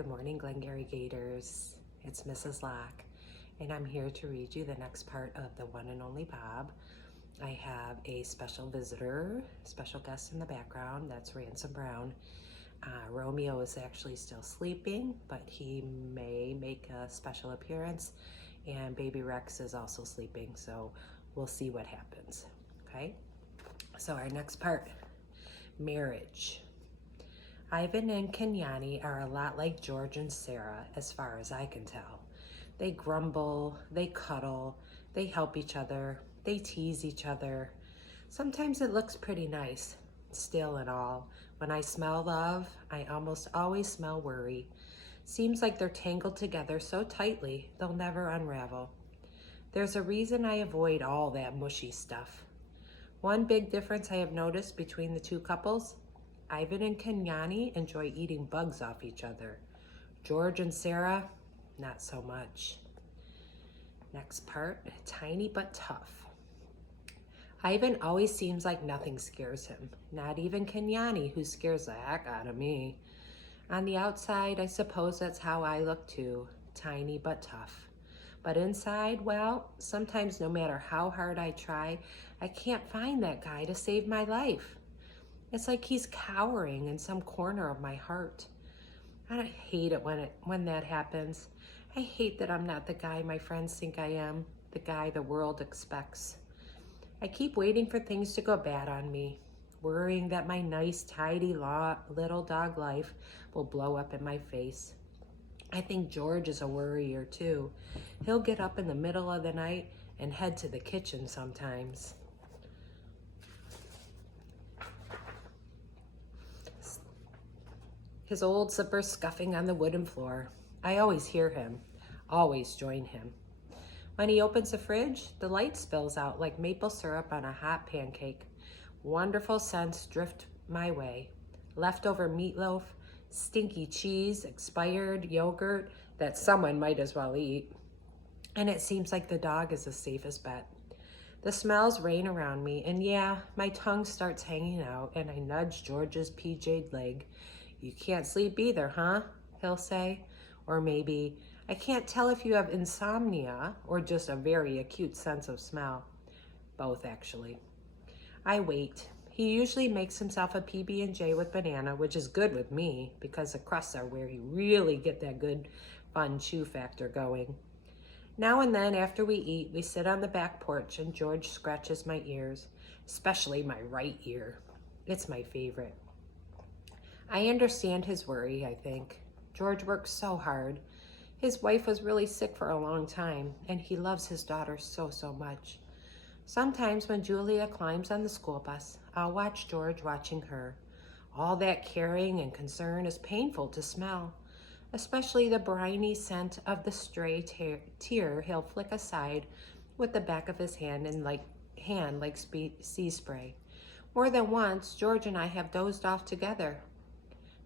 Good morning, Glengarry Gators. It's Mrs. Locke, and I'm here to read you the next part of The One and Only Bob. I have a special visitor, special guest in the background. That's Ransom Brown. Romeo is actually still sleeping, but he may make a special appearance, and Baby Rex is also sleeping, so we'll see what happens, okay? So our next part, marriage. Ivan and Kenyani are a lot like George and Sarah, as far as I can tell. They grumble, they cuddle, they help each other, they tease each other. Sometimes it looks pretty nice. Still and all, when I smell love, I almost always smell worry. Seems like they're tangled together so tightly, they'll never unravel. There's a reason I avoid all that mushy stuff. One big difference I have noticed between the two couples: Ivan and Kenyani enjoy eating bugs off each other. George and Sarah, not so much. Next part, tiny but tough. Ivan always seems like nothing scares him, not even Kenyani, who scares the heck out of me. On the outside, I suppose that's how I look too, tiny but tough. But inside, well, sometimes no matter how hard I try, I can't find that guy to save my life. It's like he's cowering in some corner of my heart. I hate it when that happens. I hate that I'm not the guy my friends think I am, the guy the world expects. I keep waiting for things to go bad on me, worrying that my nice, tidy little dog life will blow up in my face. I think George is a worrier too. He'll get up in the middle of the night and head to the kitchen sometimes. His old slipper scuffing on the wooden floor. I always hear him, always join him. When he opens the fridge, the light spills out like maple syrup on a hot pancake. Wonderful scents drift my way. Leftover meatloaf, stinky cheese, expired yogurt that someone might as well eat. And it seems like the dog is the safest bet. The smells rain around me, and yeah, my tongue starts hanging out, and I nudge George's PJ'd leg. "You can't sleep either, huh?" he'll say. Or maybe, "I can't tell if you have insomnia or just a very acute sense of smell." Both, actually. I wait. He usually makes himself a PB&J with banana, which is good with me because the crusts are where you really get that good, fun chew factor going. Now and then after we eat, we sit on the back porch and George scratches my ears, especially my right ear. It's my favorite. I understand his worry, I think. George works so hard. His wife was really sick for a long time, and he loves his daughter so, so much. Sometimes when Julia climbs on the school bus, I'll watch George watching her. All that caring and concern is painful to smell, especially the briny scent of the stray tear he'll flick aside with the back of his hand like sea spray. More than once, George and I have dozed off together.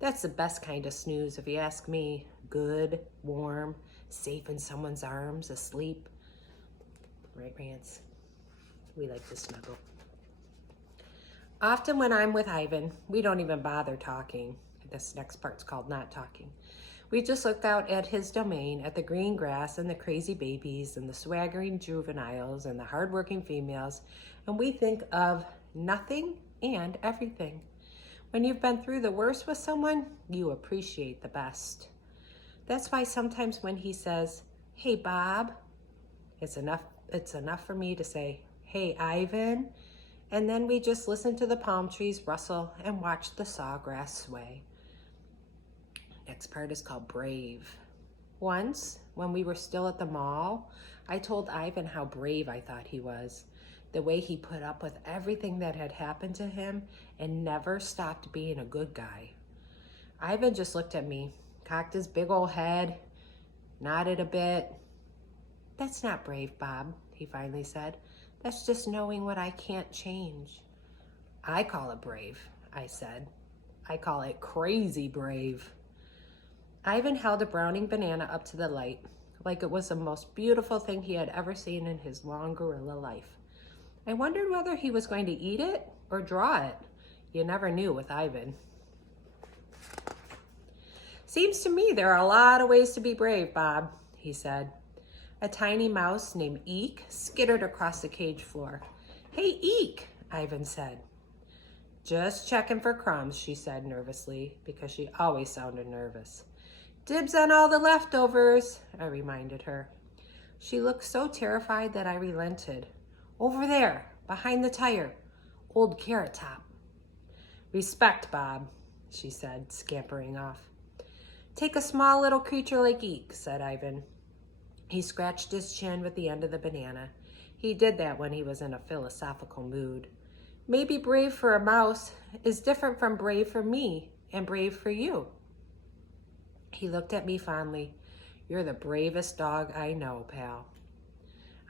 That's the best kind of snooze, if you ask me. Good, warm, safe in someone's arms, asleep. Right, Rance? We like to snuggle. Often when I'm with Ivan, we don't even bother talking. This next part's called not talking. We just look out at his domain, at the green grass and the crazy babies and the swaggering juveniles and the hardworking females, and we think of nothing and everything. When you've been through the worst with someone, you appreciate the best. That's why sometimes when he says, "Hey, Bob," it's enough for me to say, "Hey, Ivan," and then we just listen to the palm trees rustle and watch the sawgrass sway. Next part is called brave. Once, when we were still at the mall, I told Ivan how brave I thought he was. The way he put up with everything that had happened to him and never stopped being a good guy. Ivan just looked at me, cocked his big old head, nodded a bit. "That's not brave, Bob," he finally said. "That's just knowing what I can't change." "I call it brave," I said. "I call it crazy brave." Ivan held a browning banana up to the light, like it was the most beautiful thing he had ever seen in his long gorilla life. I wondered whether he was going to eat it or draw it. You never knew with Ivan. Seems to me there are a lot of ways to be brave, Bob, he said. A tiny mouse named Eek skittered across the cage floor. Hey, Eek, Ivan said. Just checking for crumbs, she said nervously, because she always sounded nervous. Dibs on all the leftovers, I reminded her. She looked so terrified that I relented. Over there, behind the tire, old Carrot Top. Respect, Bob, she said, scampering off. Take a small little creature like Eek, said Ivan. He scratched his chin with the end of the banana. He did that when he was in a philosophical mood. Maybe brave for a mouse is different from brave for me and brave for you. He looked at me fondly. You're the bravest dog I know, pal.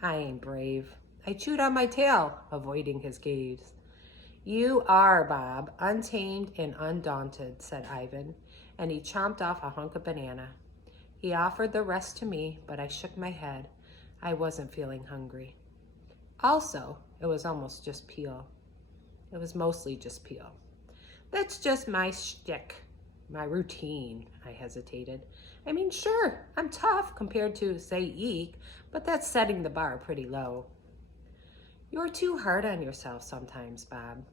I ain't brave. I chewed on my tail, avoiding his gaze. You are, Bob, untamed and undaunted, said Ivan, and he chomped off a hunk of banana. He offered the rest to me, but I shook my head. I wasn't feeling hungry. Also, it was almost just peel. It was mostly just peel. That's just my shtick, my routine, I hesitated. I mean, sure, I'm tough compared to, say, Eek, but that's setting the bar pretty low. You're too hard on yourself sometimes, Bob.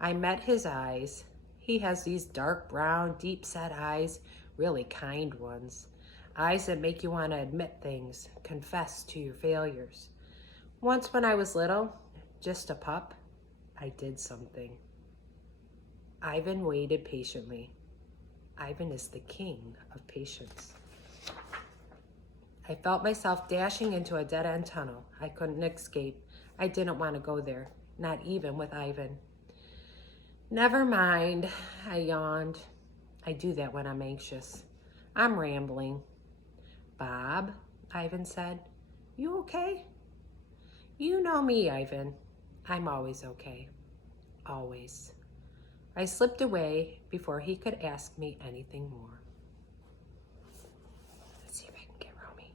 I met his eyes. He has these dark brown, deep-set eyes, really kind ones. Eyes that make you want to admit things, confess to your failures. Once when I was little, just a pup, I did something. Ivan waited patiently. Ivan is the king of patience. I felt myself dashing into a dead-end tunnel. I couldn't escape. I didn't want to go there, not even with Ivan. Never mind, I yawned. I do that when I'm anxious. I'm rambling. Bob, Ivan said, you okay? You know me, Ivan. I'm always okay. Always. I slipped away before he could ask me anything more. Let's see if I can get Romy.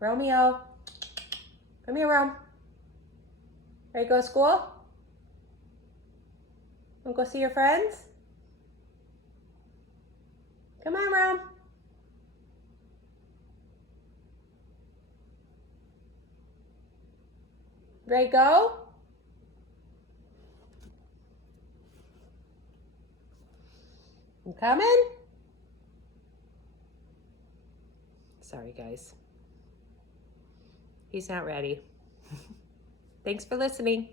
Romeo, come here, Rome. Ready to go to school? Want to go see your friends? Come on, Rome. Ready to go? You coming? Sorry, guys. He's not ready. Thanks for listening.